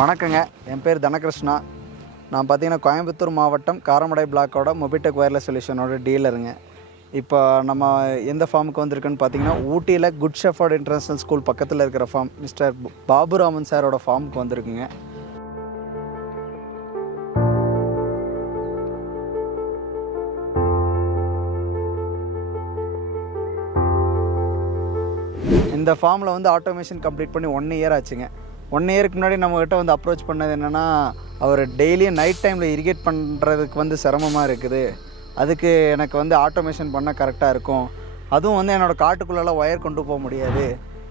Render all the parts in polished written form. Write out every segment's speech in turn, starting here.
வணக்கங்க, என் பேர் தனகிருஷ்ணா. நான் பார்த்தீங்கன்னா கோயம்புத்தூர் மாவட்டம் காரமடை பிளாக்கோட மொபிடெக் ஒயர்லெஸ் சொல்யூஷனோட டீலருங்க. இப்போ நம்ம எந்த ஃபார்முக்கு வந்திருக்குன்னு பார்த்தீங்கன்னா ஊட்டியில் குட் ஷெஃபர்ட் இன்டர்நேஷ்னல் ஸ்கூல் பக்கத்தில் இருக்கிற ஃபார்ம் மிஸ்டர் பாபுராமன் சாரோட ஃபார்முக்கு வந்திருக்குங்க. இந்த ஃபார்மில் வந்து ஆட்டோமேஷன் கம்ப்ளீட் பண்ணி 1 இயர் ஆச்சுங்க. 1 இயருக்கு முன்னாடி நம்மக்கிட்ட வந்து அப்ரோச் பண்ணது என்னென்னா, அவர் டெய்லியும் நைட் டைமில் இரிகேட் பண்ணுறதுக்கு வந்து சிரமமாக இருக்குது, அதுக்கு எனக்கு வந்து ஆட்டோமேஷன் பண்ணால் கரெக்டாக இருக்கும், அதுவும் வந்து என்னோடய காட்டுக்குள்ளெல்லாம் ஒயர் கொண்டு போக முடியாது,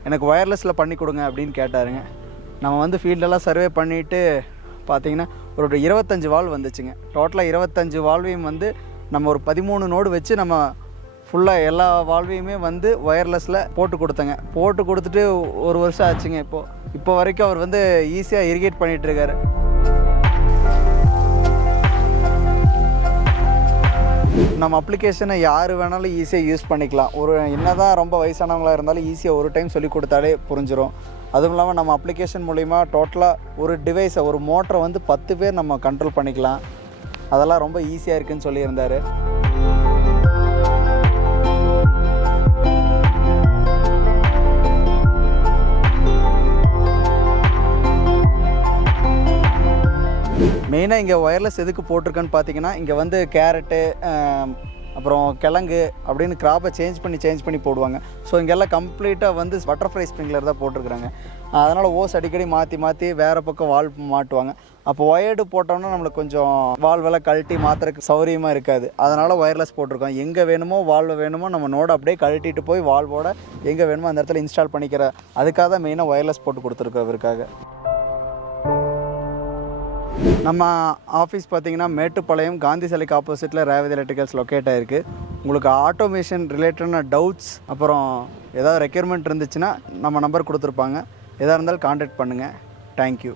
எனக்கு ஒயர்லெஸில் பண்ணி கொடுங்க அப்படின்னு கேட்டாருங்க. நம்ம வந்து ஃபீல்டெல்லாம் சர்வே பண்ணிவிட்டு பார்த்திங்கன்னா ஒரு 25 வால்வ் வந்துச்சுங்க. டோட்டலாக 25 வால்வையும் வந்து நம்ம ஒரு 13 நோடு வச்சு நம்ம ஃபுல்லாக எல்லா வால்வையுமே வந்து ஒயர்லெஸில் போட்டு கொடுத்தேங்க. போட்டு கொடுத்துட்டு 1 வருஷம் ஆச்சுங்க. இப்போ வரைக்கும் அவர் வந்து ஈஸியாக இரிகேட் பண்ணிகிட்ருக்காரு. நம்ம அப்ளிகேஷனை யார் வேணாலும் ஈஸியாக யூஸ் பண்ணிக்கலாம். என்ன தான் ரொம்ப வயசானவங்களாக இருந்தாலும் ஈஸியாக ஒரு டைம் சொல்லி கொடுத்தாலே புரிஞ்சிடும். அதுவும் இல்லாமல் நம்ம அப்ளிகேஷன் மூலிமா டோட்டலாக ஒரு டிவைஸை, ஒரு மோட்டரை வந்து 10 பேர் நம்ம கண்ட்ரோல் பண்ணிக்கலாம். அதெல்லாம் ரொம்ப ஈஸியாக இருக்குதுன்னு சொல்லியிருந்தார். மெயினாக இங்கே ஒயர்லெஸ் எதுக்கு போட்டிருக்கேன்னு பார்த்தீங்கன்னா, இங்கே வந்து கேரட்டு, அப்புறம் கிழங்கு அப்படின்னு கிராப்பை சேஞ்ச் பண்ணி போடுவாங்க. ஸோ இங்கெல்லாம் கம்ப்ளீட்டாக வந்து பட்டர்ஃப்ளை ஸ்ப்ரிங்க்லர் தான் போட்டிருக்குறாங்க. அதனால் ஓஸ் அடிக்கடி மாற்றி வேறு பக்கம் வால்வ் மாட்டுவாங்க. அப்போ ஒயர்டு போட்டோம்னா நம்மளுக்கு கொஞ்சம் வால்வெல்லாம் கழட்டி மாற்றுறதுக்கு சௌரியமாக இருக்காது. அதனால் ஒயர்லெஸ் போட்டிருக்கோம். எங்கே வேணுமோ வால்வு வேணுமோ நம்ம நோடு அப்படியே கழட்டிட்டு போய் வால்வோட எங்கே வேணுமோ அந்த இடத்துல இன்ஸ்டால் பண்ணிக்கிற, அதுக்காக தான் மெயினாக ஒயர்லெஸ் போட்டு கொடுத்துருக்கோம் இவருக்காக. நம்ம ஆஃபீஸ் பார்த்திங்கன்னா மேட்டுப்பாளையம் காந்தி சிலைக்கு ஆப்போசிட்டில் ரேவதி எலக்ட்ரிக்கல்ஸ் லொக்கேட் ஆகிருக்கு. உங்களுக்கு ஆட்டோமேஷன் ரிலேட்டடான டவுட்ஸ் அப்புறம் ஏதாவது ரெக்யர்மெண்ட் இருந்துச்சுன்னா நம்ம நம்பர் கொடுத்துருப்பாங்க. எதாக இருந்தாலும் கான்டாக்ட் பண்ணுங்கள். தேங்க்யூ.